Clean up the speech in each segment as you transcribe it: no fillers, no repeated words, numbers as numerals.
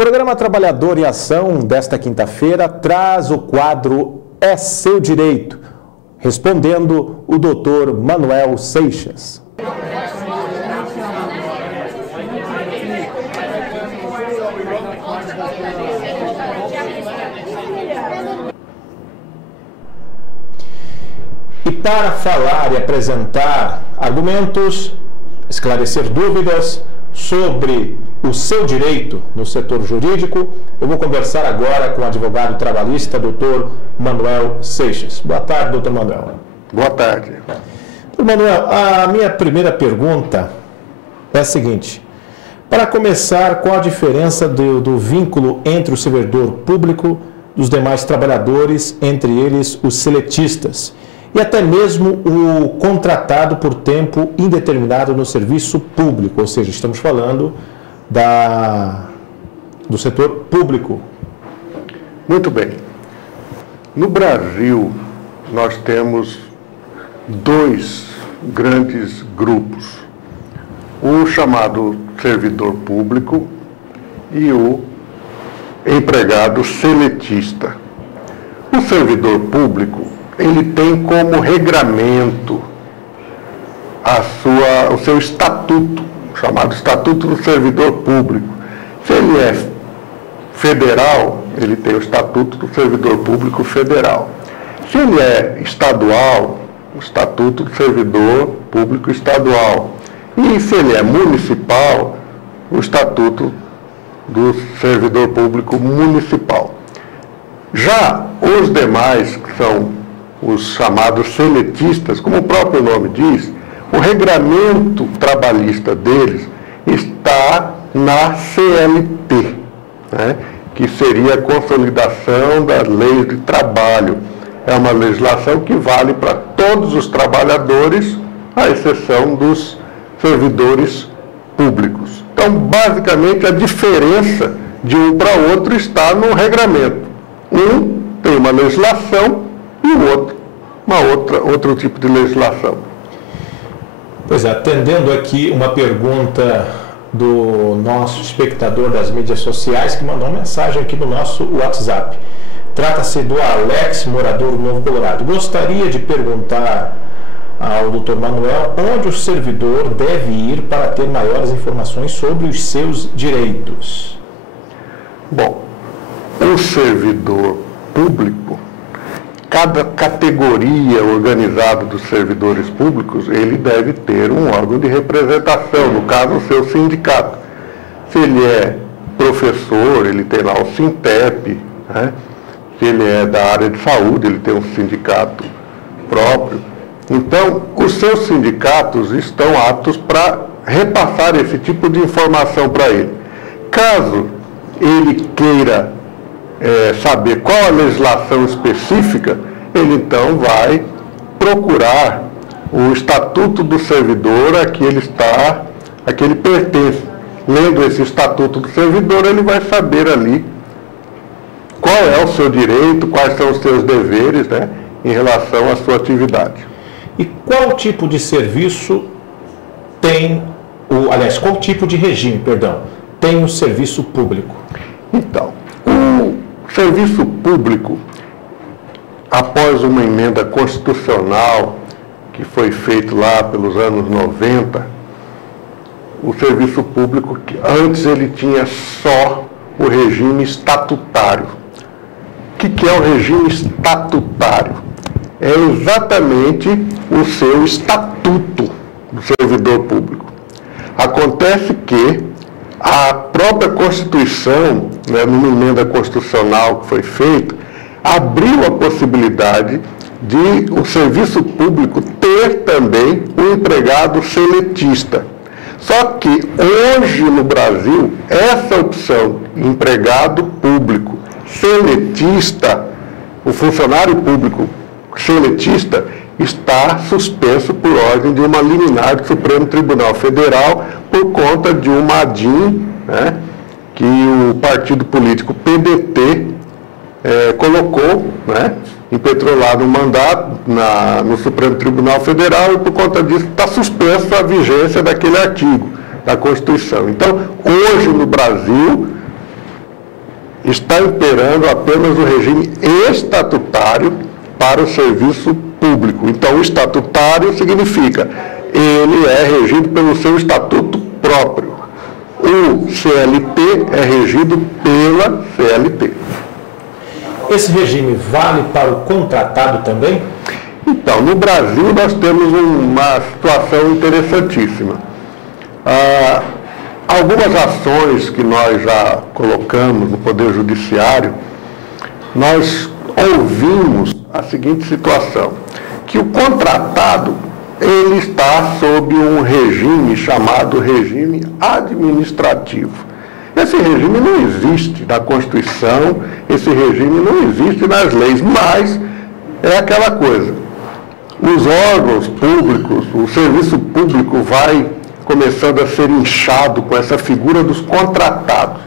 programa Trabalhador em Ação desta quinta-feira traz o quadro É Seu Direito, respondendo o Dr. Manuel Seixas. E para falar e apresentar argumentos, esclarecer dúvidas sobre o seu direito no setor jurídico, eu vou conversar agora com o advogado trabalhista, Dr. Manuel Seixas. Boa tarde, Dr. Manuel. Boa tarde. Dr. Manuel, a minha primeira pergunta é a seguinte. Para começar, qual a diferença do vínculo entre o servidor público dos demais trabalhadores, entre eles os seletistas, e até mesmo o contratado por tempo indeterminado no serviço público, ou seja, estamos falando do setor público? Muito bem. No Brasil, nós temos dois grandes grupos, o chamado servidor público e o empregado seletista. O servidor público, ele tem como regramento o seu estatuto, chamado Estatuto do Servidor Público. Se ele é federal, ele tem o Estatuto do Servidor Público Federal. Se ele é estadual, o Estatuto do Servidor Público Estadual. E se ele é municipal, o Estatuto do Servidor Público Municipal. Já os demais, que são os chamados seletistas, como o próprio nome diz, o regramento trabalhista deles está na CLT, né, que seria a consolidação das leis de trabalho. É uma legislação que vale para todos os trabalhadores, à exceção dos servidores públicos. Então, basicamente, a diferença de um para outro está no regramento. Um tem uma legislação e o outro, outro tipo de legislação. Pois é, atendendo aqui uma pergunta do nosso espectador das mídias sociais, que mandou uma mensagem aqui no nosso WhatsApp. Trata-se do Alex, morador do Novo Colorado. Gostaria de perguntar ao Dr. Manuel onde o servidor deve ir para ter maiores informações sobre os seus direitos. Bom, o servidor público, cada categoria organizada dos servidores públicos, ele deve ter um órgão de representação, no caso, o seu sindicato. Se ele é professor, ele tem lá o Sintep, né? Se ele é da área de saúde, ele tem um sindicato próprio. Então, os seus sindicatos estão aptos para repassar esse tipo de informação para ele. Caso ele queira saber qual a legislação específica, ele então vai procurar o Estatuto do Servidor a que ele pertence. Lendo esse Estatuto do Servidor, ele vai saber ali qual é o seu direito, quais são os seus deveres, né, em relação à sua atividade. E qual tipo de serviço tem, qual tipo de regime, tem o serviço público? Então, o serviço público, após uma emenda constitucional que foi feita lá pelos anos 90, o serviço público, antes ele tinha só o regime estatutário. O que é o regime estatutário? É exatamente o seu estatuto do servidor público. Acontece que a própria Constituição, né, numa emenda constitucional que foi feita, abriu a possibilidade de o serviço público ter também um empregado seletista. Só que hoje no Brasil, essa opção, empregado público seletista, o funcionário público seletista, está suspenso por ordem de uma liminar do Supremo Tribunal Federal por conta de uma ADIM, né, que o partido político PDT colocou, né, impetrou lá no mandato no Supremo Tribunal Federal, e por conta disso está suspensa a vigência daquele artigo da Constituição. Então, hoje no Brasil, está imperando apenas o regime estatutário para o serviço público. Então, o estatutário significa, ele é regido pelo seu estatuto próprio. O CLT é regido pela CLT. Esse regime vale para o contratado também? Então, no Brasil nós temos uma situação interessantíssima. Algumas ações que nós já colocamos no Poder Judiciário, nós ouvimos a seguinte situação, que o contratado, ele está sob um regime chamado regime administrativo. Esse regime não existe na Constituição, esse regime não existe nas leis, mas é aquela coisa. Os órgãos públicos, o serviço público vai começando a ser inchado com essa figura dos contratados.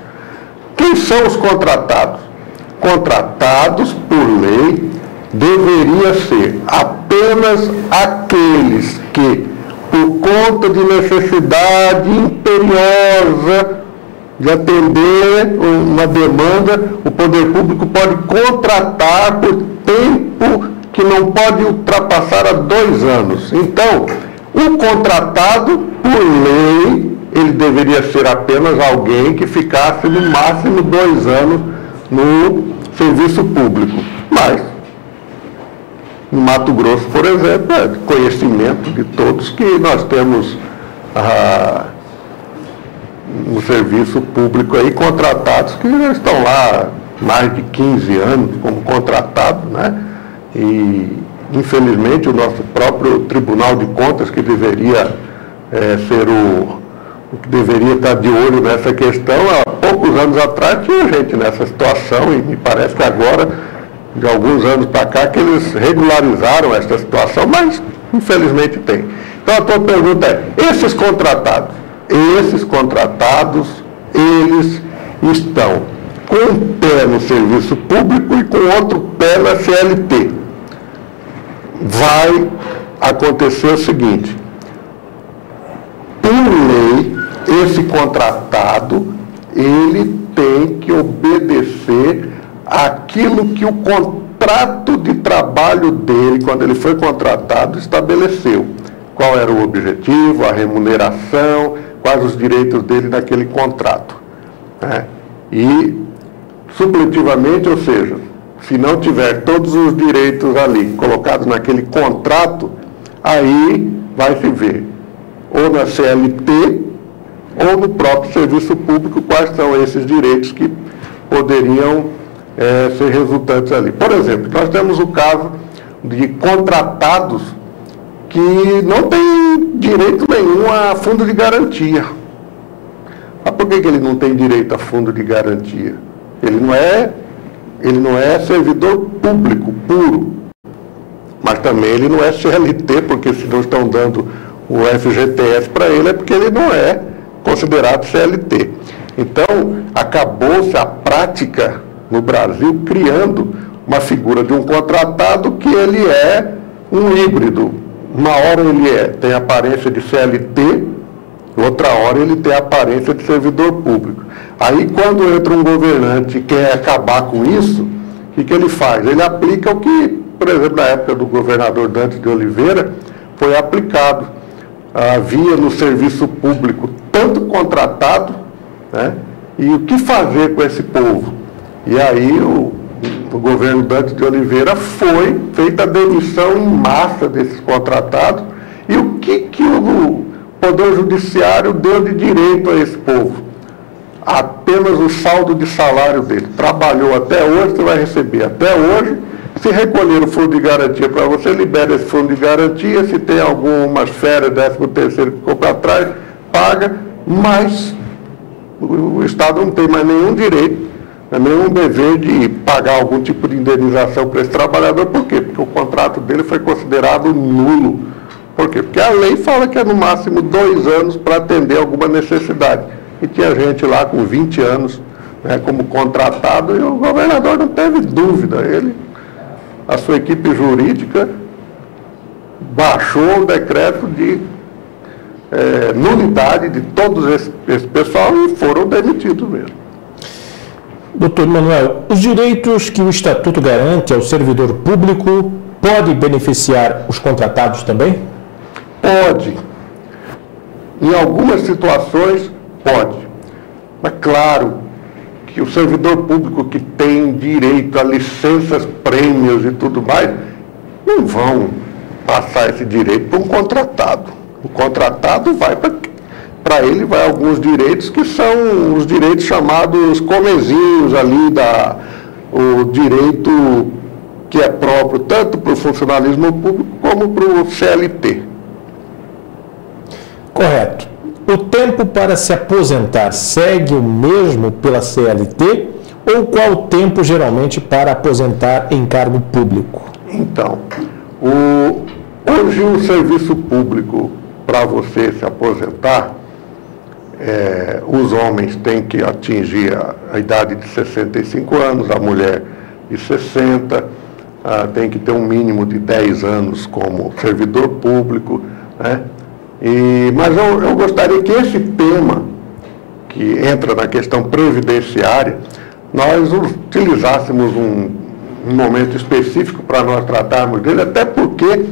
Quem são os contratados? Contratados, por lei, deveria ser apenas aqueles que, por conta de necessidade imperiosa de atender uma demanda, o poder público pode contratar por tempo que não pode ultrapassar a 2 anos. Então, o contratado, por lei, ele deveria ser apenas alguém que ficasse no máximo 2 anos no serviço público. Mas, no Mato Grosso, por exemplo, é de conhecimento de todos que nós temos no serviço público aí contratados que já estão lá mais de 15 anos como contratados, né? E, infelizmente, o nosso próprio Tribunal de Contas, que deveria ser o que deveria estar de olho nessa questão, há poucos anos atrás tinha gente nessa situação e me parece que agora, de alguns anos para cá, que eles regularizaram essa situação, mas infelizmente tem. Então a tua pergunta é, esses contratados, eles estão com um pé no serviço público e com outro pé na CLT. Vai acontecer o seguinte, por lei, esse contratado, ele tem que obedecer àquilo que o contrato de trabalho dele, quando ele foi contratado, estabeleceu. Qual era o objetivo, a remuneração, quais os direitos dele naquele contrato. Né? E, supletivamente, ou seja, se não tiver todos os direitos ali colocados naquele contrato, aí vai se ver ou na CLT ou no próprio serviço público quais são esses direitos que poderiam ser resultantes ali. Por exemplo, nós temos o caso de contratados que não têm direito nenhum a fundo de garantia. Mas por que ele não tem direito a fundo de garantia? Ele não é servidor público puro, mas também ele não é CLT, porque se não estão dando o FGTS para ele é porque ele não é considerado CLT. Então, acabou-se a prática no Brasil criando uma figura de um contratado que ele é um híbrido. Uma hora ele tem aparência de CLT, outra hora ele tem aparência de servidor público. Aí, quando entra um governante e quer acabar com isso, o que ele faz? Ele aplica o que, por exemplo, na época do governador Dantes de Oliveira, foi aplicado. Havia no serviço público tanto contratado, né? E o que fazer com esse povo? E aí o governo Dantes de Oliveira foi feita a demissão em massa desses contratados. E o que o Poder Judiciário deu de direito a esse povo? Apenas o saldo de salário dele. Trabalhou até hoje, você vai receber até hoje. Se recolher o fundo de garantia para você, libera esse fundo de garantia. Se tem algumas férias, 13º que ficou para trás, paga. Mas o Estado não tem mais nenhum direito, nenhum dever de pagar algum tipo de indenização para esse trabalhador. Por quê? Porque o contrato dele foi considerado nulo. Por quê? Porque a lei fala que é no máximo 2 anos para atender alguma necessidade. E tinha gente lá com 20 anos, né, como contratado, e o governador não teve dúvida. A sua equipe jurídica baixou o decreto de nulidade de todos esse pessoal e foram demitidos mesmo. Doutor Manuel, os direitos que o Estatuto garante ao servidor público podem beneficiar os contratados também? Pode. Em algumas situações, pode. Mas claro que o servidor público que tem direito a licenças, prêmios e tudo mais, não vão passar esse direito para um contratado. O contratado vai para ele, vai alguns direitos que são os direitos chamados comezinhos ali, o direito que é próprio tanto para o funcionalismo público como para o CLT. Correto. O tempo para se aposentar segue o mesmo pela CLT ou qual o tempo geralmente para aposentar em cargo público? Então, hoje o serviço público, para você se aposentar, os homens têm que atingir a idade de 65 anos, a mulher de 60, tem que ter um mínimo de 10 anos como servidor público, né? Mas eu gostaria que esse tema, que entra na questão previdenciária, nós utilizássemos um momento específico para nós tratarmos dele, até porque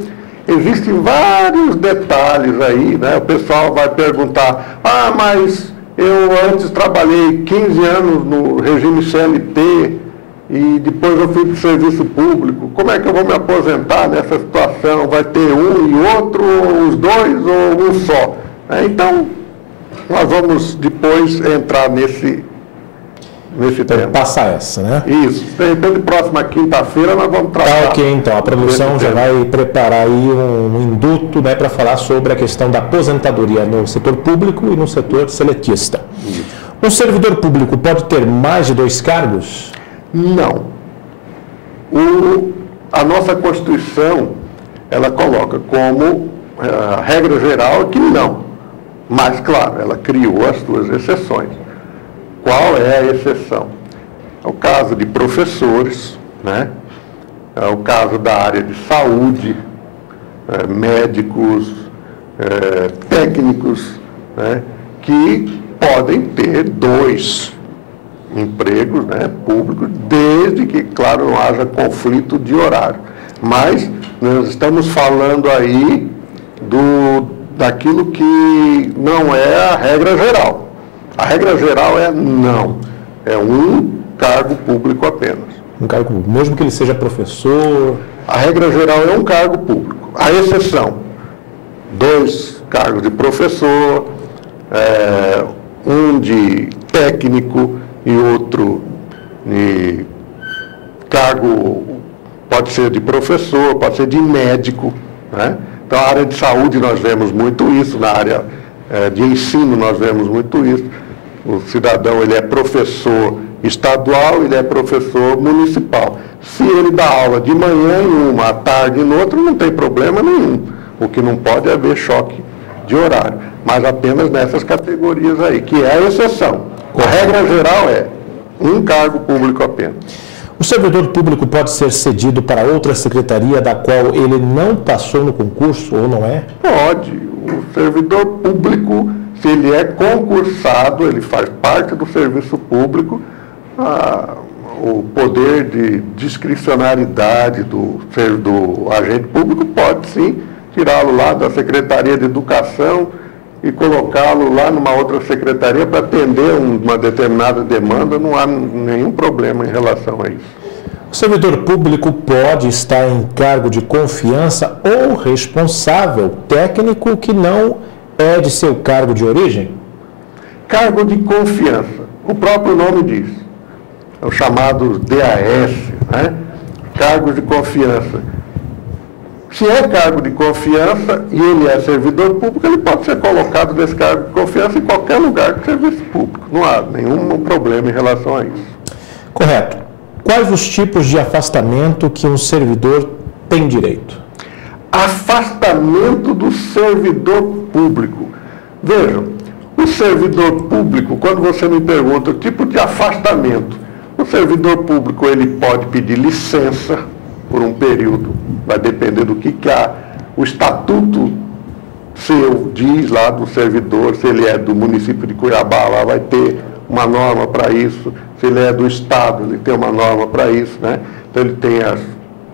existem vários detalhes aí, né? O pessoal vai perguntar, mas eu antes trabalhei 15 anos no regime CLT e depois eu fui para o serviço público, como é que eu vou me aposentar nessa situação? Vai ter um e outro, ou os dois, ou um só? Então, nós vamos depois entrar nesse tema. Passar essa, né? Isso. De repente, próxima quinta-feira, nós vamos tratar. Tá, ok, então. A produção já vai preparar aí um induto, né, para falar sobre a questão da aposentadoria no setor público e no setor seletista. Isso. Um servidor público pode ter mais de 2 cargos? Não. A nossa Constituição, ela coloca como a regra geral que não. Mas, claro, ela criou as suas exceções. Qual é a exceção? É o caso de professores, né? É o caso da área de saúde, médicos, técnicos, né? Que podem ter 2 empregos, né, públicos, desde que, claro, não haja conflito de horário. Mas nós estamos falando aí daquilo que não é a regra geral. A regra geral não. É um cargo público apenas. Um cargo público, mesmo que ele seja professor? A regra geral é um cargo público. A exceção, 2 cargos de professor, um de técnico e outro de cargo, pode ser de professor, pode ser de médico, né? Então, a área de saúde nós vemos muito isso, na área de ensino nós vemos muito isso. O cidadão, ele é professor estadual, ele é professor municipal. Se ele dá aula de manhã em uma, à tarde em outra, não tem problema nenhum. O que não pode é haver choque de horário, mas apenas nessas categorias aí, que é a exceção. A regra geral é um cargo público apenas. O servidor público pode ser cedido para outra secretaria da qual ele não passou no concurso ou não é? Pode. O servidor público, se ele é concursado, ele faz parte do serviço público, o poder de discricionariedade do agente público pode sim tirá-lo lá da Secretaria de Educação e colocá-lo lá numa outra secretaria para atender uma determinada demanda, não há nenhum problema em relação a isso. O servidor público pode estar em cargo de confiança ou responsável técnico que não é de seu cargo de origem? Cargo de confiança, o próprio nome diz, é o chamado DAS, né? Cargo de confiança. Se é cargo de confiança e ele é servidor público, ele pode ser colocado nesse cargo de confiança em qualquer lugar de serviço público. Não há nenhum problema em relação a isso. Correto. Quais os tipos de afastamento que um servidor tem direito? Afastamento do servidor público. Vejam, o servidor público, quando você me pergunta o tipo de afastamento, o servidor público ele pode pedir licença por um período, vai depender do que o estatuto seu diz lá do servidor, se ele é do município de Cuiabá, lá vai ter uma norma para isso. Se ele é do Estado, ele tem uma norma para isso, né? Então ele tem as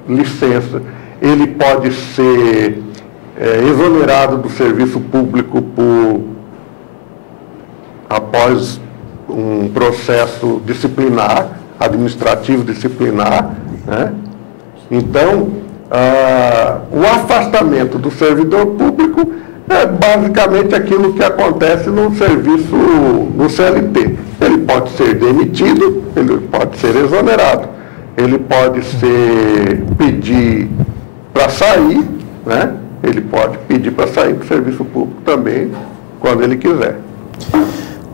licenças. Ele pode ser exonerado do serviço público após um processo disciplinar, administrativo disciplinar, né? Então, o afastamento do servidor público é basicamente aquilo que acontece no serviço, no CLT. Ele pode ser demitido, ele pode ser exonerado, ele pode pedir para sair, né? Ele pode pedir para sair do serviço público também, quando ele quiser.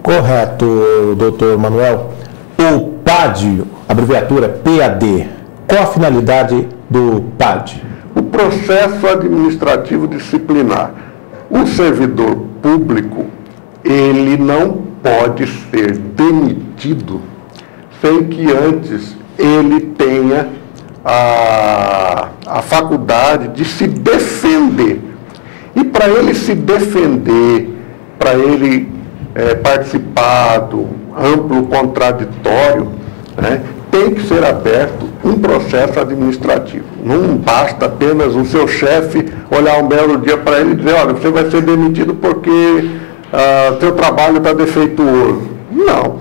Correto, doutor Manuel. O PAD, abreviatura PAD, qual a finalidade do PAD? O processo administrativo disciplinar. O servidor público, ele não pode ser demitido sem que antes ele tenha a faculdade de se defender. E para ele se defender, para ele participar do amplo contraditório, né, tem que ser aberto um processo administrativo. Não basta apenas o seu chefe olhar um belo dia para ele e dizer, olha, você vai ser demitido porque seu trabalho está defeituoso. Não.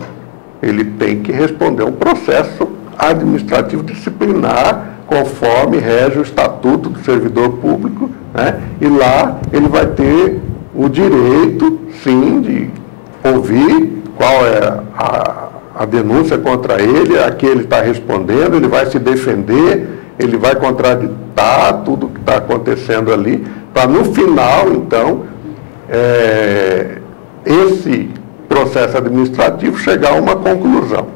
Ele tem que responder um processo administrativo disciplinar, conforme rege o Estatuto do Servidor Público, né? E lá ele vai ter o direito, sim, de ouvir qual é a denúncia contra ele, a que ele está respondendo, ele vai se defender, ele vai contraditar tudo que está acontecendo ali, para no final, então, esse processo administrativo chegar a uma conclusão.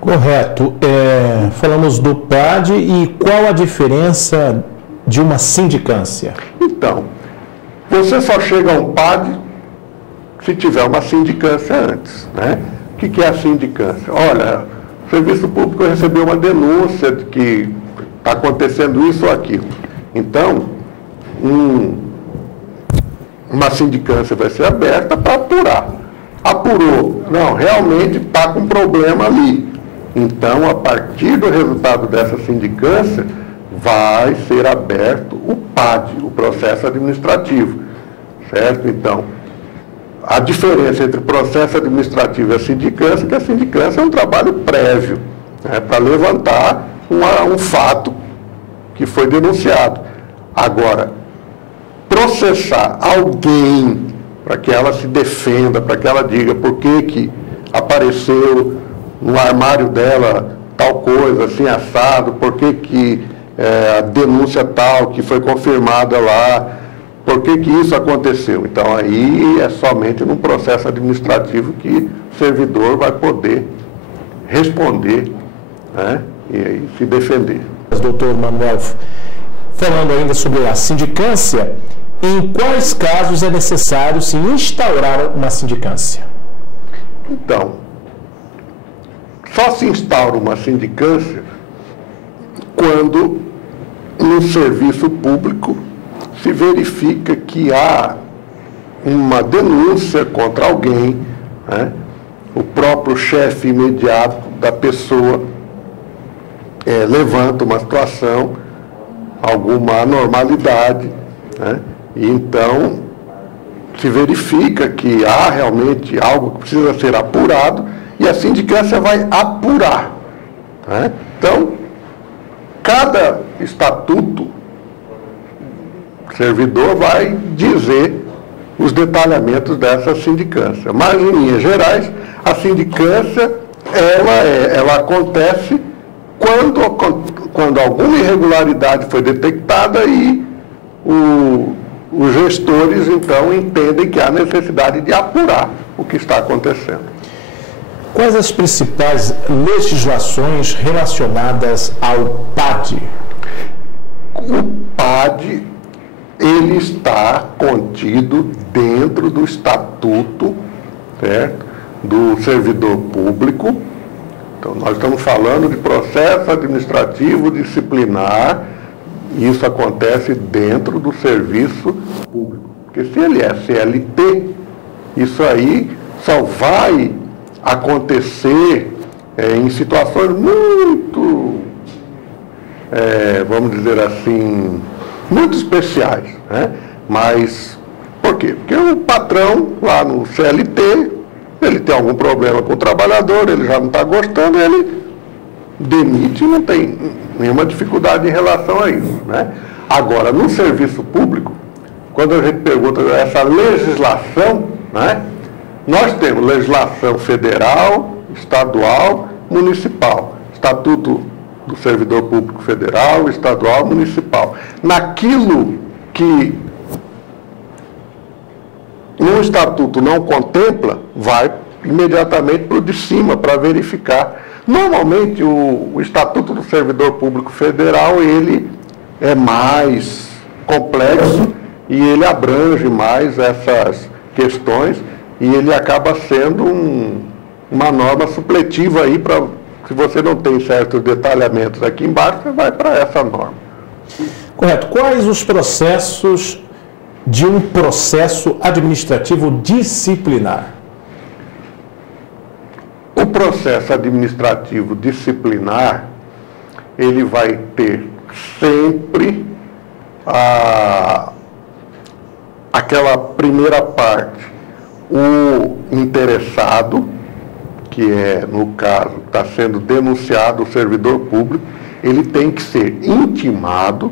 Correto. Falamos do PAD e qual a diferença de uma sindicância? Então, você só chega a um PAD se tiver uma sindicância antes, né? O que é a sindicância? Olha, o serviço público recebeu uma denúncia de que está acontecendo isso ou aquilo. Então, uma sindicância vai ser aberta para apurar. Apurou, não, realmente está com problema ali. Então, a partir do resultado dessa sindicância, vai ser aberto o PAD, o processo administrativo, certo? Então, a diferença entre o processo administrativo e a sindicância é que a sindicância é um trabalho prévio, né, para levantar um fato que foi denunciado. Agora, processar alguém para que ela se defenda, para que ela diga por que apareceu no armário dela tal coisa, assim, assado, por que a denúncia tal que foi confirmada lá, por que isso aconteceu? Então, aí é somente num processo administrativo que o servidor vai poder responder, né, e aí se defender. Doutor Manuel, falando ainda sobre a sindicância, em quais casos é necessário se instaurar uma sindicância? Então, só se instaura uma sindicância quando no serviço público se verifica que há uma denúncia contra alguém, né? O próprio chefe imediato da pessoa levanta uma situação, alguma anormalidade, né? E então se verifica que há realmente algo que precisa ser apurado e a sindicância vai apurar, né? Então, cada estatuto servidor vai dizer os detalhamentos dessa sindicância. Mas, em linhas gerais, a sindicância, ela acontece quando alguma irregularidade foi detectada e os gestores, então, entendem que há necessidade de apurar o que está acontecendo. Quais as principais legislações relacionadas ao PAD? O PAD, ele está contido dentro do Estatuto, certo, do Servidor Público. Então, nós estamos falando de processo administrativo disciplinar, e isso acontece dentro do serviço público. Porque se ele é CLT, isso aí só vai acontecer em situações muito, vamos dizer assim, muito especiais, né? Mas, por quê? Porque o patrão lá no CLT, ele tem algum problema com o trabalhador, ele já não está gostando, ele demite, não tem nenhuma dificuldade em relação a isso, né? Agora, no serviço público, quando a gente pergunta essa legislação, né? Nós temos legislação federal, estadual, municipal, Estatuto do Servidor Público Federal, estadual, municipal. Naquilo que no estatuto não contempla, vai imediatamente para o de cima para verificar. Normalmente o Estatuto do Servidor Público Federal, ele é mais complexo e ele abrange mais essas questões e ele acaba sendo uma norma supletiva aí para, se você não tem certos detalhamentos aqui embaixo, você vai para essa norma. Correto. Quais os processos de um processo administrativo disciplinar? O processo administrativo disciplinar, ele vai ter sempre aquela primeira parte, o interessado, que é, no caso, está sendo denunciado o servidor público, ele tem que ser intimado.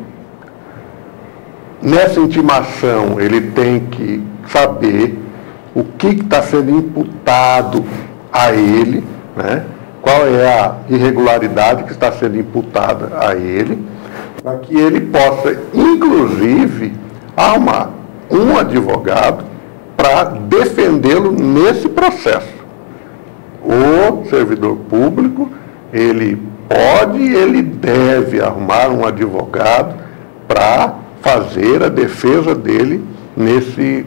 Nessa intimação, ele tem que saber o que está sendo imputado a ele, né? Qual é a irregularidade que está sendo imputada a ele, para que ele possa, inclusive, arrumar um advogado para defendê-lo nesse processo. O servidor público, ele pode e ele deve arrumar um advogado para fazer a defesa dele nesse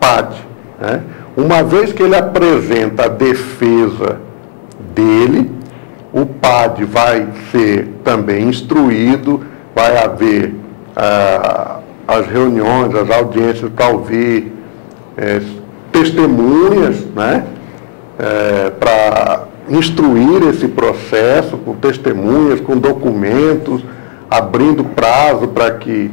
PAD, né? Uma vez que ele apresenta a defesa dele, o PAD vai ser também instruído, vai haver as reuniões, as audiências para ouvir testemunhas, né? Para instruir esse processo com testemunhas, com documentos, abrindo prazo para que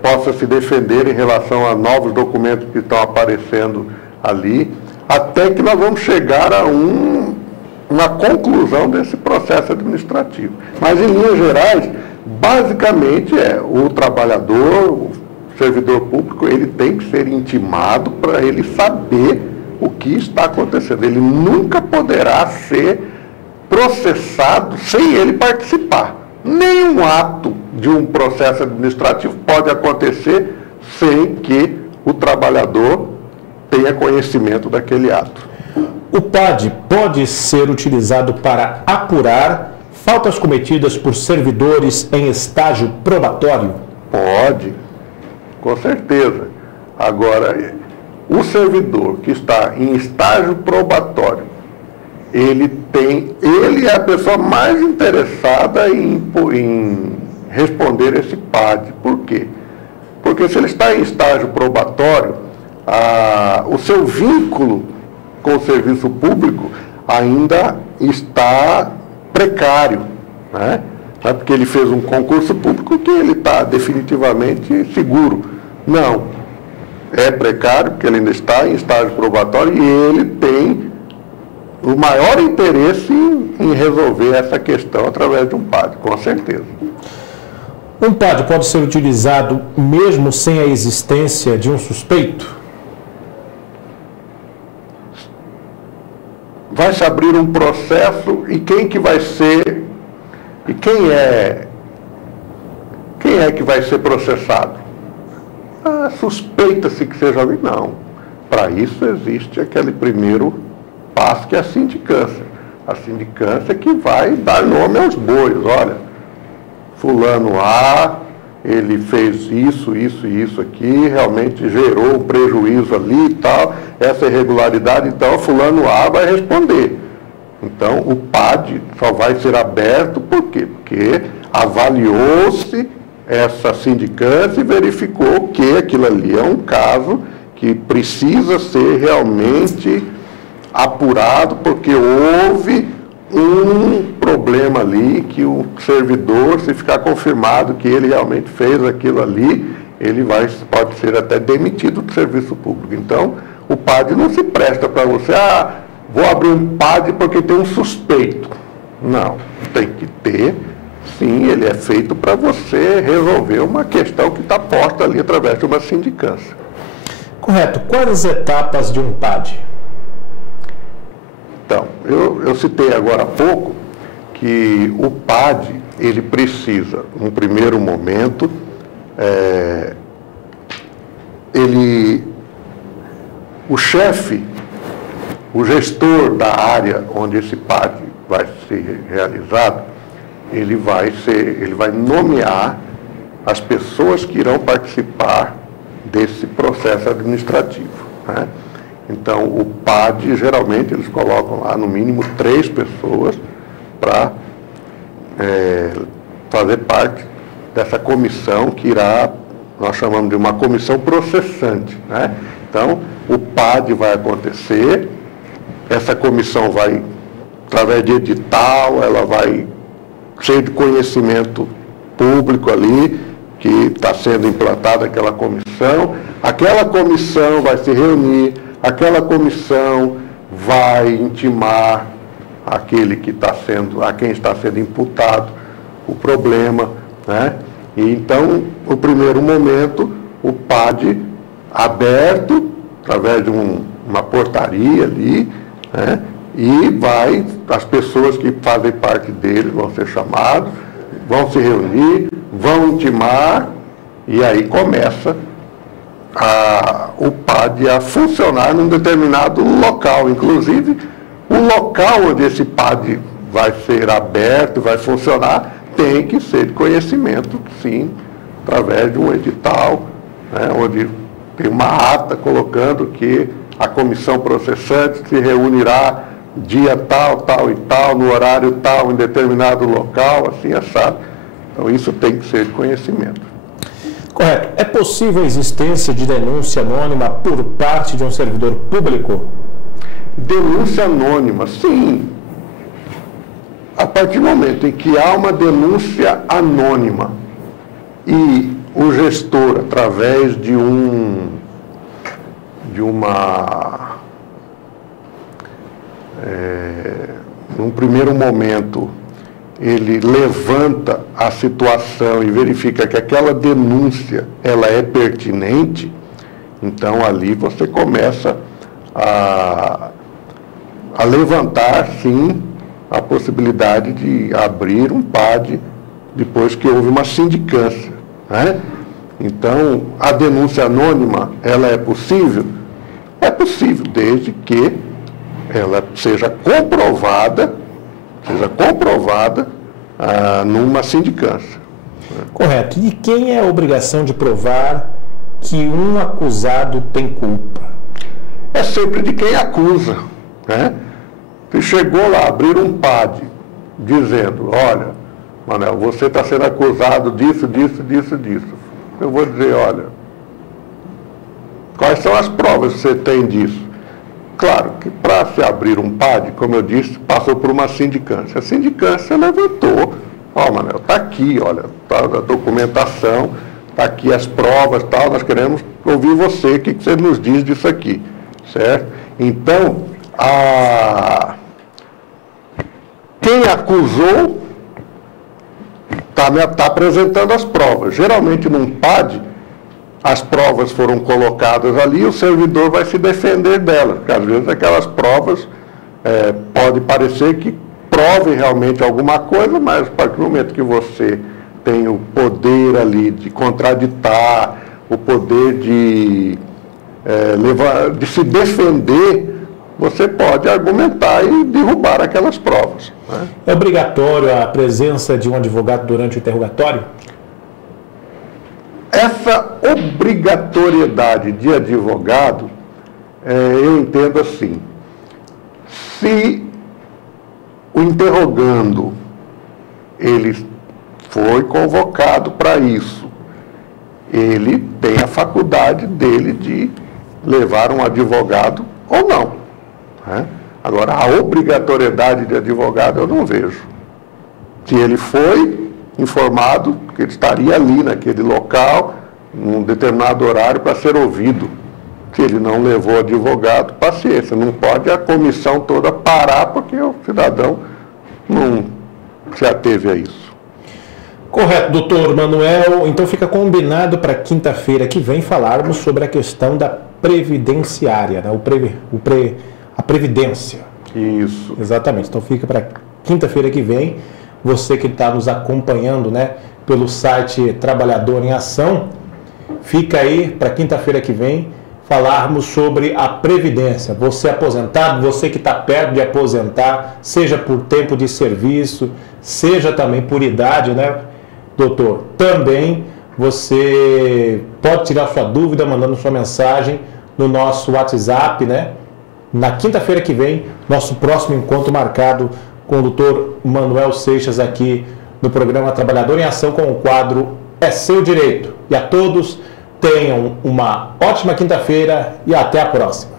possa se defender em relação a novos documentos que estão aparecendo ali, até que nós vamos chegar a uma conclusão desse processo administrativo. Mas, em linhas gerais, basicamente o trabalhador, o servidor público, ele tem que ser intimado para ele saber o que está acontecendo. Ele nunca poderá ser processado sem ele participar. Nenhum ato de um processo administrativo pode acontecer sem que o trabalhador tenha conhecimento daquele ato. O PAD pode ser utilizado para apurar faltas cometidas por servidores em estágio probatório? Pode, com certeza. Agora, o servidor que está em estágio probatório, ele é a pessoa mais interessada em responder esse PAD. Por quê? Porque se ele está em estágio probatório, o seu vínculo com o serviço público ainda está precário, né? Não é porque ele fez um concurso público que ele está definitivamente seguro. Não. É precário porque ele ainda está em estágio probatório e ele tem o maior interesse em resolver essa questão através de um PAD, com certeza. Um PAD pode ser utilizado mesmo sem a existência de um suspeito? Vai se abrir um processo e quem que vai ser, e quem é que vai ser processado? Suspeita-se que seja alguém. Não. Para isso existe aquele primeiro passo que é a sindicância. A sindicância que vai dar nome aos bois. Olha, fulano A, ele fez isso, isso e isso aqui, realmente gerou um prejuízo ali e tal, essa irregularidade, então fulano A vai responder. Então o PAD só vai ser aberto, por quê? Porque avaliou-se essa sindicância e verificou que aquilo ali é um caso que precisa ser realmente apurado porque houve um problema ali que o servidor, se ficar confirmado que ele realmente fez aquilo ali, ele pode ser até demitido do serviço público. Então, o PAD não se presta para você, vou abrir um PAD porque tem um suspeito. Não, tem que ter, sim, ele é feito para você resolver uma questão que está posta ali através de uma sindicância. Correto. Quais as etapas de um PAD? Então, eu citei agora há pouco que o PAD, ele precisa, num primeiro momento, o chefe, o gestor da área onde esse PAD vai ser realizado, ele vai nomear as pessoas que irão participar desse processo administrativo, né? Então, o PAD, geralmente, eles colocam lá, no mínimo, 3 pessoas para fazer parte dessa comissão que irá, nós chamamos de uma comissão processante, né? Então, o PAD vai acontecer, essa comissão vai, através de edital, ela vai ser de conhecimento público ali, que está sendo implantada aquela comissão vai se reunir, aquela comissão vai intimar a quem está sendo imputado o problema, né? E então, no primeiro momento, o PAD aberto, através de uma portaria ali, né? E as pessoas que fazem parte dele vão ser chamadas, vão se reunir, vão intimar, e aí começa o PAD a funcionar num determinado local. Inclusive, o local onde esse PAD vai ser aberto, vai funcionar, tem que ser de conhecimento, sim, através de um edital, né, onde tem uma ata colocando que a comissão processante se reunirá dia tal, tal e tal, no horário tal, em determinado local, assim, assado. Então, isso tem que ser de conhecimento. Correto. É possível a existência de denúncia anônima por parte de um servidor público? Denúncia anônima, sim. A partir do momento em que há uma denúncia anônima e o gestor, através de num primeiro momento, ele levanta a situação e verifica que aquela denúncia ela é pertinente, então ali você começa a levantar, sim, a possibilidade de abrir um PAD depois que houve uma sindicância, né? Então, a denúncia anônima, ela é possível? É possível, desde que ela seja comprovada numa sindicância. Correto. E quem é a obrigação de provar que um acusado tem culpa? É sempre de quem acusa, né? Se chegou lá, abrir um PAD, dizendo, olha, Manel, você está sendo acusado disso, disso, disso, disso. Eu vou dizer, olha, quais são as provas que você tem disso? Claro que para se abrir um PAD, como eu disse, passou por uma sindicância. A sindicância levantou, Manel, está aqui, olha, está a documentação, está aqui as provas, tal, nós queremos ouvir você, o que você nos diz disso aqui, certo? Então, quem acusou está apresentando as provas. Geralmente, num PAD, as provas foram colocadas ali e o servidor vai se defender delas, porque às vezes aquelas provas pode parecer que provem realmente alguma coisa, mas a partir do momento que você tem o poder ali de contraditar, o poder de se defender, você pode argumentar e derrubar aquelas provas, né? É obrigatório a presença de um advogado durante o interrogatório? Essa obrigatoriedade de advogado, eu entendo assim, se o interrogando, ele foi convocado para isso, ele tem a faculdade dele de levar um advogado ou não, né? Agora, a obrigatoriedade de advogado eu não vejo. Se ele foi informado que ele estaria ali naquele local, num determinado horário, para ser ouvido. Se ele não levou advogado, paciência. Não pode a comissão toda parar porque o cidadão não se ateve a isso. Correto, doutor Manuel. Então fica combinado para quinta-feira que vem falarmos sobre a questão da previdenciária, né? A previdência. Isso. Exatamente. Então fica para quinta-feira que vem. Você que está nos acompanhando, né, pelo site Trabalhador em Ação, fica aí para quinta-feira que vem falarmos sobre a previdência. Você aposentado, você que está perto de aposentar, seja por tempo de serviço, seja também por idade, né, doutor? Também você pode tirar sua dúvida mandando sua mensagem no nosso WhatsApp, né? Na quinta-feira que vem, nosso próximo encontro marcado com o doutor Manuel Seixas aqui no programa Trabalhador em Ação com o quadro É Seu Direito. E a todos tenham uma ótima quinta-feira e até a próxima.